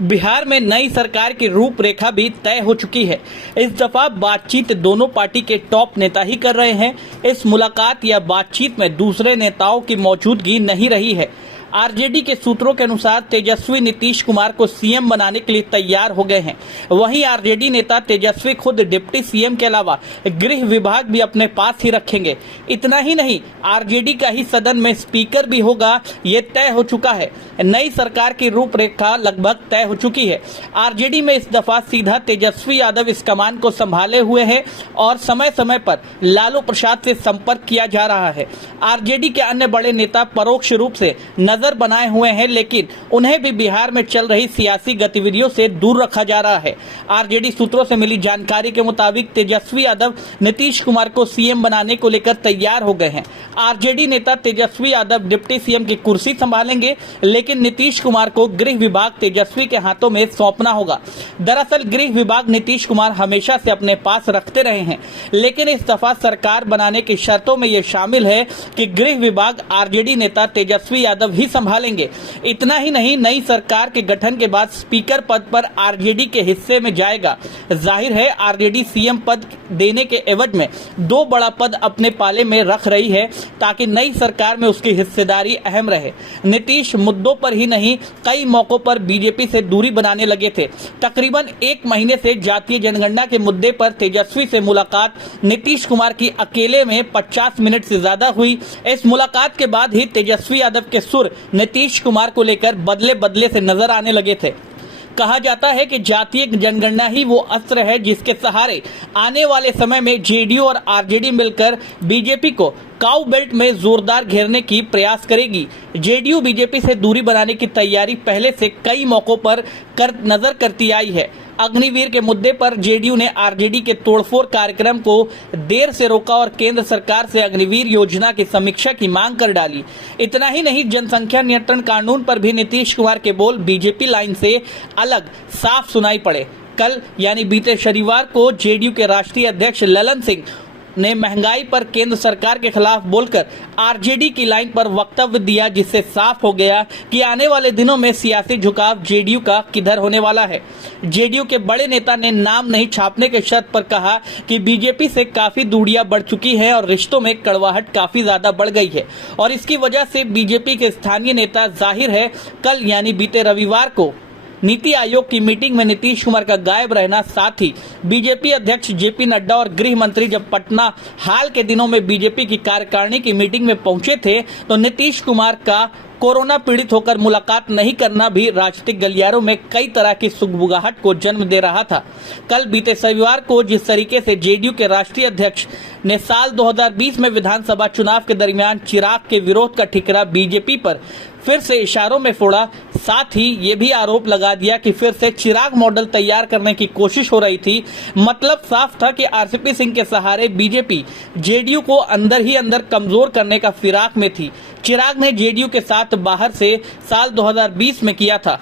बिहार में नई सरकार की रूपरेखा भी तय हो चुकी है। इस दफा बातचीत दोनों पार्टी के टॉप नेता ही कर रहे हैं। इस मुलाकात या बातचीत में दूसरे नेताओं की मौजूदगी नहीं रही है। आरजेडी के सूत्रों के अनुसार तेजस्वी नीतीश कुमार को सीएम बनाने के लिए तैयार हो गए हैं। वहीं आरजेडी नेता तेजस्वी खुद डिप्टी सीएम के अलावा गृह विभाग भी अपने पास ही रखेंगे। इतना ही नहीं, आरजेडी का ही सदन में स्पीकर भी होगा, ये तय हो चुका है। नई सरकार की रूपरेखा लगभग तय हो चुकी है। आरजेडी में इस दफा सीधा तेजस्वी यादव इस कमान को संभाले हुए हैं और समय समय पर लालू प्रसाद से संपर्क किया जा रहा है। आरजेडी के अन्य बड़े नेता परोक्ष रूप से नजर बनाए हुए हैं, लेकिन उन्हें भी बिहार में चल रही सियासी गतिविधियों से दूर रखा जा रहा है। आरजेडी सूत्रों से मिली जानकारी के मुताबिक तेजस्वी यादव नीतीश कुमार को सीएम बनाने को लेकर तैयार हो गए हैं। आरजेडी नेता तेजस्वी यादव डिप्टी सीएम की कुर्सी संभालेंगे, लेकिन नीतीश कुमार को गृह विभाग तेजस्वी के हाथों में सौंपना होगा। दरअसल गृह विभाग नीतीश कुमार हमेशा से अपने पास रखते रहे हैं, लेकिन इस दफा सरकार बनाने की शर्तों में यह शामिल है कि गृह विभाग आरजेडी नेता तेजस्वी यादव ही संभालेंगे। इतना ही नहीं, नई सरकार के गठन के बाद स्पीकर पद पर आरजेडी के हिस्से में जाएगा। जाहिर है आरजेडी सीएम पद देने के एवज में दो बड़ा पद अपने पाले में रख रही है, ताकि नई सरकार में उसकी हिस्सेदारी अहम रहे। नीतीश मुद्दों पर ही नहीं, कई मौकों पर बीजेपी से दूरी बनाने लगे थे। तकरीबन एक महीने से जातीय जनगणना के मुद्दे पर तेजस्वी से मुलाकात नीतीश कुमार की अकेले में 50 मिनट से ज्यादा हुई। इस मुलाकात के बाद ही तेजस्वी यादव के सुर नीतीश कुमार को लेकर बदले बदले से नजर आने लगे थे। कहा जाता है कि जातीय जनगणना ही वो अस्त्र है जिसके सहारे आने वाले समय में जेडीयू और आरजेडी मिलकर बीजेपी को काऊ बेल्ट में जोरदार घेरने की प्रयास करेगी। जेडीयू बीजेपी से दूरी बनाने की तैयारी पहले से कई मौकों पर नजर करती आई है। अग्निवीर के मुद्दे पर जेडीयू ने आरजेडी के तोड़फोड़ कार्यक्रम को देर से रोका और केंद्र सरकार से अग्निवीर योजना की समीक्षा की मांग कर डाली। इतना ही नहीं, जनसंख्या नियंत्रण कानून पर भी नीतीश कुमार के बोल बीजेपी लाइन से अलग साफ सुनाई पड़े। कल यानी बीते शनिवार को जेडीयू के राष्ट्रीय अध्यक्ष ललन सिंह ने महंगाई पर केंद्र सरकार के खिलाफ बोलकर आरजेडी की लाइन पर वक्तव्य दिया, जिससे साफ हो गया कि आने वाले दिनों में सियासी झुकाव जेडीयू का किधर होने वाला है। जेडीयू के बड़े नेता ने नाम नहीं छापने के शर्त पर कहा कि बीजेपी से काफी दूरियां बढ़ चुकी हैं और रिश्तों में कड़वाहट काफी ज्यादा बढ़ गई है, और इसकी वजह से बीजेपी के स्थानीय नेता जाहिर है कल यानी बीते रविवार को नीति आयोग की मीटिंग में नीतीश कुमार का गायब रहना, साथ ही बीजेपी अध्यक्ष जेपी नड्डा और गृह मंत्री जब पटना हाल के दिनों में बीजेपी की कार्यकारिणी की मीटिंग में पहुंचे थे, तो नीतीश कुमार का कोरोना पीड़ित होकर मुलाकात नहीं करना भी राजनीतिक गलियारों में कई तरह की सुगबुगाहट को जन्म दे रहा था। कल बीते रविवार को जिस तरीके से जेडीयू के राष्ट्रीय अध्यक्ष ने साल 2020 में विधानसभा चुनाव के दरमियान चिराग के विरोध का ठिकरा बीजेपी पर फिर से इशारों में फोड़ा, साथ ही ये भी आरोप लगा दिया कि फिर से चिराग मॉडल तैयार करने की कोशिश हो रही थी। मतलब साफ था कि आरसीपी सिंह के सहारे बीजेपी जेडीयू को अंदर ही अंदर कमजोर करने का फिराक में थी। चिराग ने जेडीयू के साथ बाहर से साल 2020 में किया था।